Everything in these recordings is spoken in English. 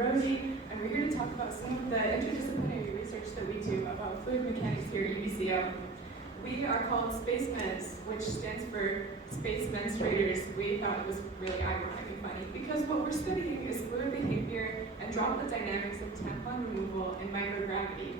Rosie, and we're here to talk about some of the interdisciplinary research that we do about fluid mechanics here at UBCO. We are called SpaceMENs, which stands for Space Menstruators. We thought it was really ironically funny because what we're studying is fluid behavior and droplet dynamics of tampon removal in microgravity.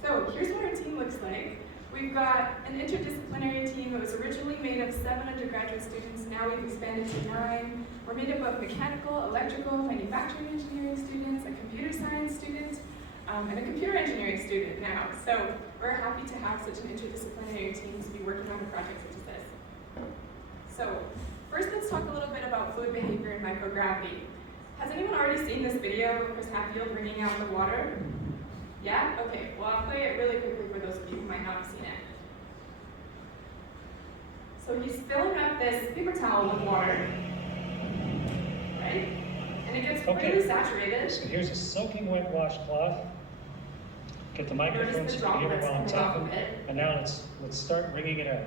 So here's what our team looks like. We've got an interdisciplinary team that was originally made of 7 undergraduate students. Now we've expanded to 9. We're made up of mechanical, electrical, manufacturing engineering students, a computer science student, and a computer engineering student now. So we're happy to have such an interdisciplinary team to be working on a project such as this. So first, let's talk a little bit about fluid behavior in microgravity. Has anyone already seen this video of Chris Hatfield bringing out the water? Yeah? Okay, well I'll play it really quickly for those of you who might not have seen it. So he's filling up this paper towel with water, right? And it gets really saturated. So here's a soaking wet washcloth. Get the microphone so you can hear it while I'm talking. And now let's start wringing it out.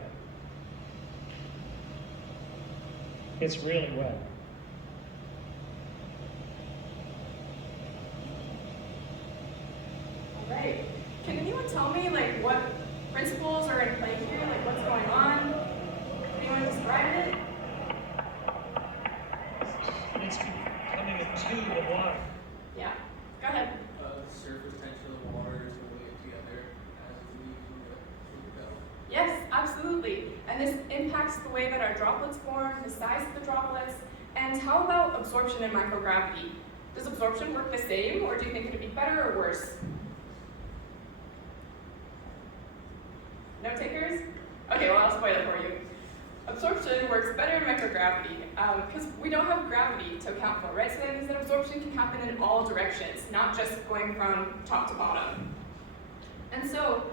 It's really wet. Right. Can anyone tell me what principles are in play here? What's going on? Can anyone describe it? It's becoming a tube of water. Yeah. Go ahead. The surface tension of the water is holding it together as it leaves the bell. Yes, absolutely. And this impacts the way that our droplets form, the size of the droplets, and how about absorption in microgravity? Does absorption work the same, or do you think it would be better or worse? No takers? Okay, well I'll spoil it for you. Absorption works better in microgravity because we don't have gravity to account for, right? So that means that absorption can happen in all directions, not just going from top to bottom. And so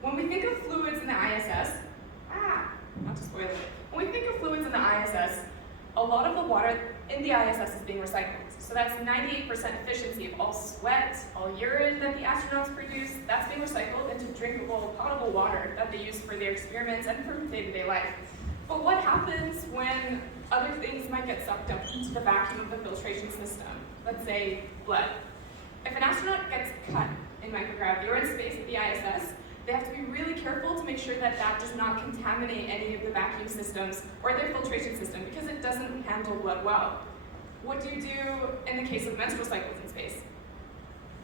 when we think of fluids in the ISS, not to spoil it, when we think of fluids in the ISS, a lot of the water in the ISS is being recycled. So that's 98% efficiency of all sweat, all urine that the astronauts produce, that's being recycled into drinkable, potable water that they use for their experiments and for day-to-day life. But what happens when other things might get sucked up into the vacuum of the filtration system? Let's say blood. If an astronaut gets cut in microgravity or in space at the ISS, they have to be really careful to make sure that that does not contaminate any of the vacuum systems or their filtration system because it doesn't handle blood well. What do you do in the case of menstrual cycles in space?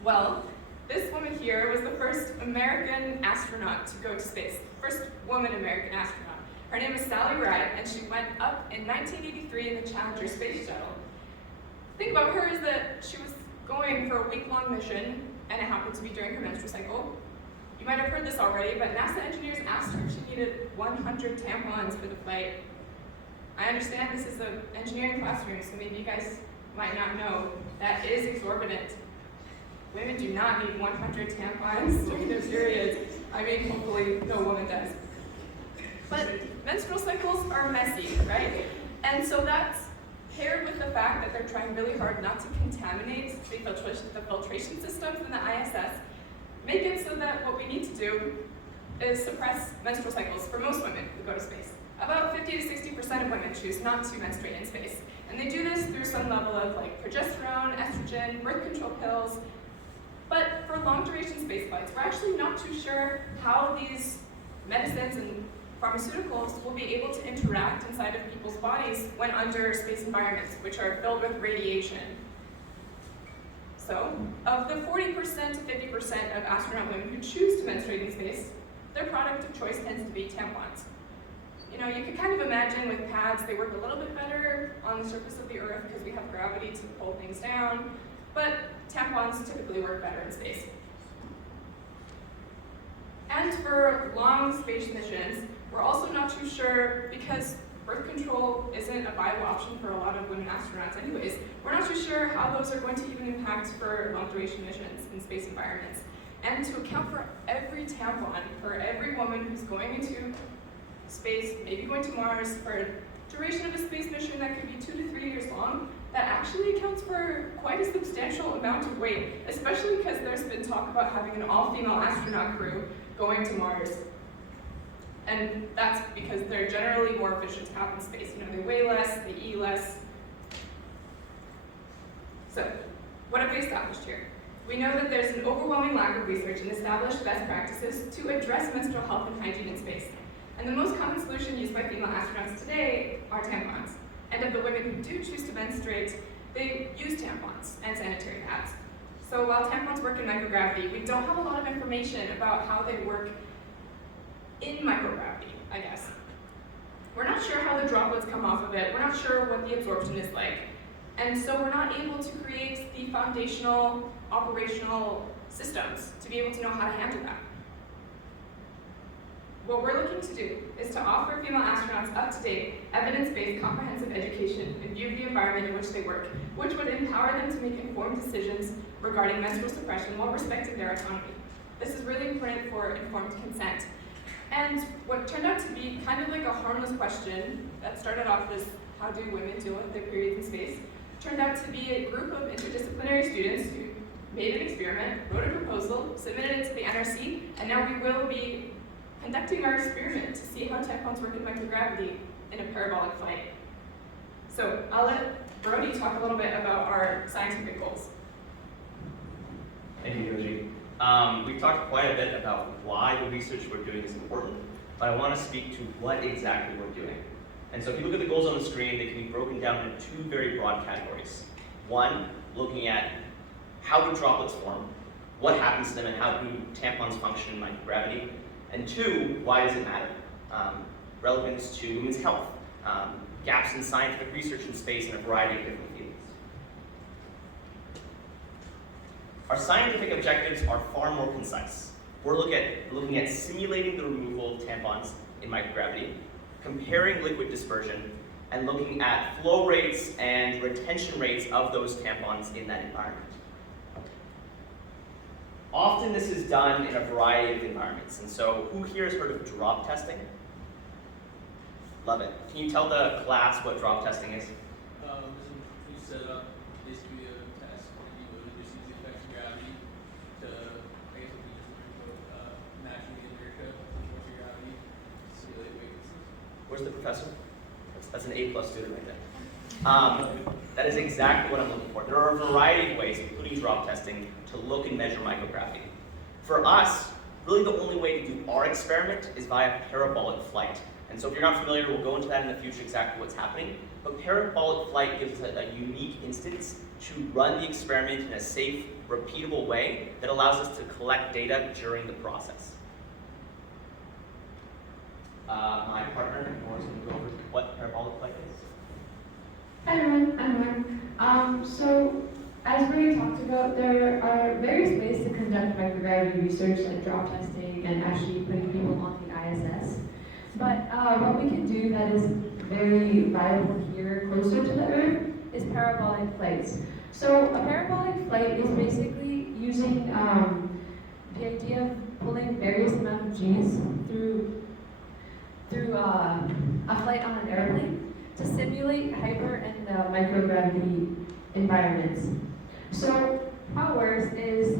Well, this woman here was the first American astronaut to go to space, first woman American astronaut. Her name is Sally Ride, and she went up in 1983 in the Challenger space shuttle. The thing about her is that she was going for a week-long mission, and it happened to be during her menstrual cycle. You might have heard this already, but NASA engineers asked her if she needed 100 tampons for the flight. I understand this is an engineering classroom, so maybe you guys might not know that is exorbitant. Women do not need 100 tampons during their periods. I mean, hopefully no woman does. But menstrual cycles are messy, right? And so that's paired with the fact that they're trying really hard not to contaminate the filtration systems in the ISS, make it so that what we need to do is suppress menstrual cycles for most women who go to space. About 50 to 60% of women choose not to menstruate in space. And they do this through some level of progesterone, estrogen, birth control pills. But for long duration space flights, we're actually not too sure how these medicines and pharmaceuticals will be able to interact inside of people's bodies when under space environments, which are filled with radiation. So, of the 40% to 50% of astronaut women who choose to menstruate in space, their product of choice tends to be tampons. You can kind of imagine with pads, they work a little bit better on the surface of the Earth because we have gravity to pull things down, but tampons typically work better in space. And for long space missions, we're also not too sure because birth control isn't a viable option for a lot of women astronauts anyways. We're not too sure how those are going to even impact for long duration missions in space environments. And to account for every tampon, for every woman who's going into space, maybe going to Mars, for a duration of a space mission that could be 2 to 3 years long, that actually accounts for quite a substantial amount of weight, especially because there's been talk about having an all-female astronaut crew going to Mars. And that's because they're generally more efficient to have in space. They weigh less, they eat less. So, what have we established here? We know that there's an overwhelming lack of research and established best practices to address menstrual health and hygiene in space. And the most common solution used by female astronauts today are tampons. And of the women who do choose to menstruate, they use tampons and sanitary pads. So while tampons work in microgravity, we don't have a lot of information about how they work in microgravity, I guess. We're not sure how the droplets come off of it. We're not sure what the absorption is like. And so we're not able to create the foundational operational systems to be able to know how to handle that. What we're looking to do is to offer female astronauts up-to-date, evidence-based, comprehensive education in view of the environment in which they work, which would empower them to make informed decisions regarding menstrual suppression while respecting their autonomy. This is really important for informed consent. And what turned out to be kind of like a harmless question that started off as how do women deal with their periods in space, turned out to be a group of interdisciplinary students who made an experiment, wrote a proposal, submitted it to the NRC, and now we will be conducting our experiment to see how tampons work in microgravity in a parabolic flight. So I'll let Brody talk a little bit about our scientific goals. Thank you, Yoji. We've talked quite a bit about why the research we're doing is important, but I want to speak to what exactly we're doing. And so if you look at the goals on the screen, they can be broken down into two very broad categories. One, looking at how do droplets form, what happens to them, and how do tampons function in microgravity. And two, why does it matter? Relevance to women's health, gaps in scientific research in space in a variety of different fields. Our scientific objectives are far more concise. We're looking at simulating the removal of tampons in microgravity, comparing liquid dispersion, and looking at flow rates and retention rates of those tampons in that environment. Often this is done in a variety of environments, and so who here has heard of drop testing? Love it. Can you tell the class what drop testing is? You set up basically a test where you would just use the effects of gravity to, I guess, matching the inertia with your gravity to simulate weight. Where's the professor? That's an A+ student right there. That is exactly what I'm looking for. There are a variety of ways, including drop testing, to look and measure microgravity. For us, really the only way to do our experiment is via parabolic flight. And so if you're not familiar, we'll go into that in the future exactly what's happening. But parabolic flight gives us a unique instance to run the experiment in a safe, repeatable way that allows us to collect data during the process. My partner, Nora's going to go over what parabolic flight is. Hi everyone, I'm Lauren. So, as we talked about, there are various ways to conduct microgravity research, like drop testing and actually putting people on the ISS. But what we can do that is very viable here, closer to the Earth, is parabolic flights. So, a parabolic flight is basically using the idea of pulling various amount of G's through a flight on an airplane to simulate hyper and microgravity environments. So how it works is,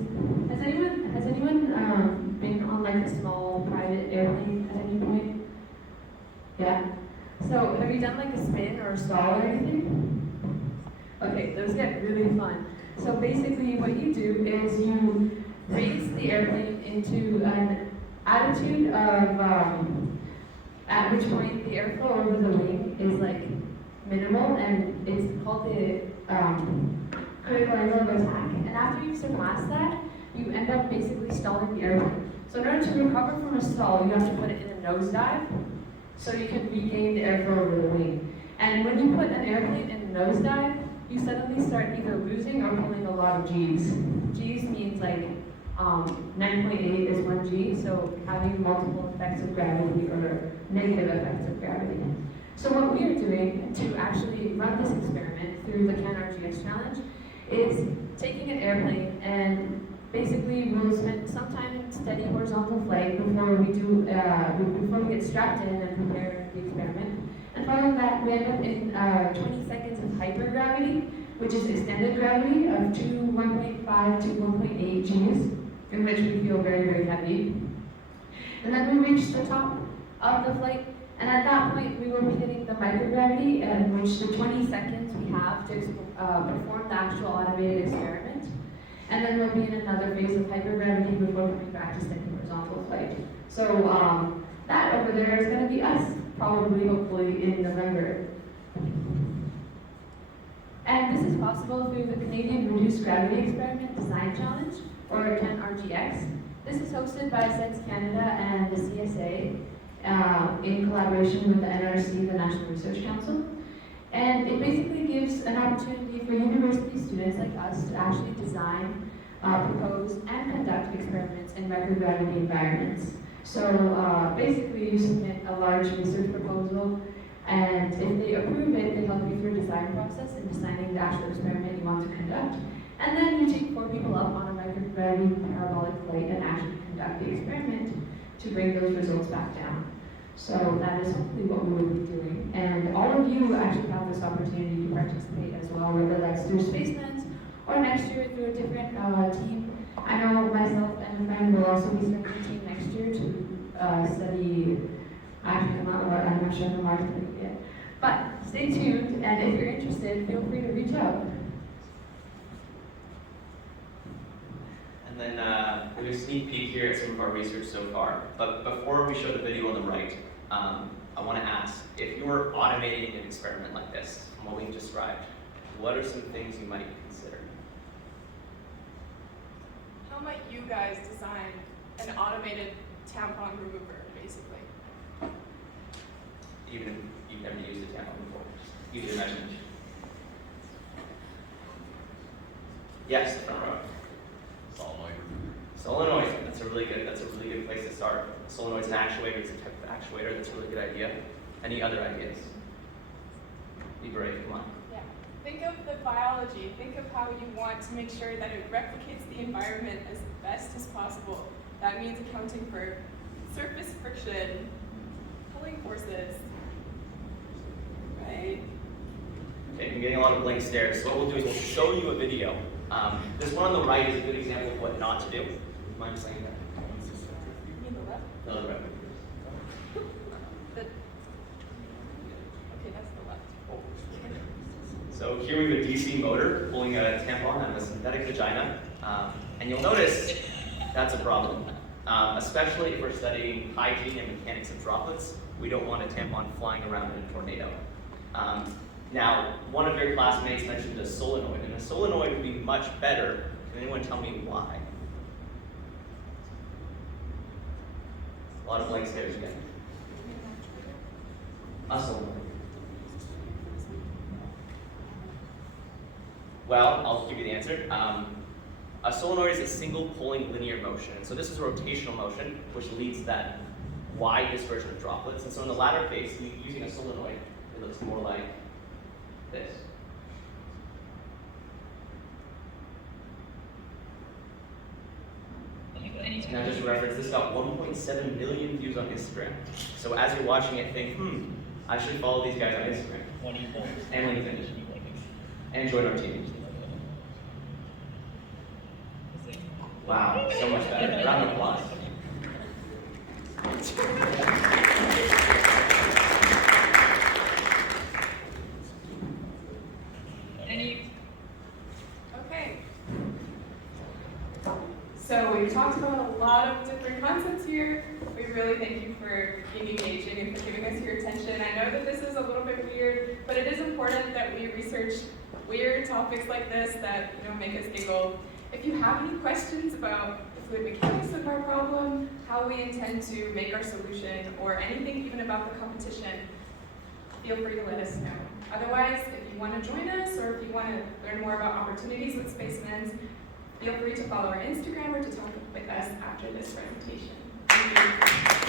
has anyone been on like a small private airplane at any point? Yeah. So have you done like a spin or a stall or anything? Okay, those get really fun. So basically what you do is you raise the airplane into an attitude of at which point the airflow over the wing is like minimal, and it's called the critical angle of attack. And after you surpass that, you end up basically stalling the airplane. So in order to recover from a stall, you have to put it in a nosedive so you can regain the airflow over the wing. And when you put an airplane in a nosedive, you suddenly start either losing or pulling a lot of G's. G's means like 9.8 is 1 G, so having multiple effects of gravity or negative effects of gravity. So what we are doing to actually run this experiment through the CanRGS challenge is taking an airplane, and basically we'll spend some time in steady horizontal flight before we get strapped in and prepare the experiment. And following that, we end up in 20 seconds of hypergravity, which is extended gravity of 1.5 to 1.8 Gs, in which we feel very, very heavy. And then we reach the top of the flight, and at that point we will be hitting the microgravity, in which the 20 seconds we have to perform the actual automated experiment. And then we'll be in another phase of hypergravity before coming back to steady horizontal flight. So that over there is going to be us, probably, hopefully, in November. And this is possible through the Canadian Reduced Gravity Experiment Design Challenge, or CAN-RGX. This is hosted by SENS Canada and the CSA in collaboration with the NRC, the National Research Council. And it basically gives an opportunity for university students like us to actually design, propose, and conduct experiments in microgravity environments. So basically you submit a large research proposal, and if they approve it, they help you through a design process in designing the actual experiment you want to conduct. And then you take 4 people up on a microgravity parabolic flight and actually conduct the experiment to bring those results back down. So that is hopefully what we will be doing. And all of you actually have this opportunity to participate as well, whether that's through SpaceMENs or next year through a different team. I know myself and a friend will also be studying a team next year to study, actually I'm not sure the Mars thing yet. But stay tuned, and if you're interested, feel free to reach out. And then we have a sneak peek here at some of our research so far. But before we show the video on the right, I want to ask, if you were automating an experiment like this, from what we've described, what are some things you might consider? How might you guys design an automated tampon remover, basically? Even if you've never used a tampon before, just use your imagination. Yes, the front row. Solenoid. That's a really good place to start. A solenoid is an actuator. It's a type of actuator. That's a really good idea. Any other ideas? Be brave. Come on. Yeah. Think of the biology. Think of how you want to make sure that it replicates the environment as best as possible. That means accounting for surface friction, pulling forces, right? Okay, I'm getting a lot of blank stares. So what we'll do is we'll show you a video. This one on the right is a good example of what not to do. Mind saying that? You mean the left? No, the right. Okay, that's the left. So here we have a DC motor pulling a tampon out of a synthetic vagina. And you'll notice that's a problem. Especially if we're studying hygiene and mechanics of droplets. We don't want a tampon flying around in a tornado. Now, one of your classmates mentioned a solenoid, and a solenoid would be much better. Can anyone tell me why? A lot of blank stares again. A solenoid. Well, I'll give you the answer. A solenoid is a single pulling linear motion. And so this is a rotational motion, which leads to that wide dispersion of droplets. And so in the latter case, using a solenoid, it looks more like this. Now just for reference, this got 1.7 million views on Instagram. So as you're watching it, think, I should follow these guys on Instagram. And LinkedIn. And join our team. Wow, so much better. Round of applause. Okay. So we've talked about a lot of different concepts here. We really thank you for being engaging and for giving us your attention. I know that this is a little bit weird, but it is important that we research weird topics like this that make us giggle. If you have any questions about the fluid mechanics of our problem, how we intend to make our solution, or anything even about the competition, feel free to let us know. Otherwise, if you want to join us or if you want to learn more about opportunities with SpaceMENs, feel free to follow our Instagram or to talk with us after this presentation. Thank you.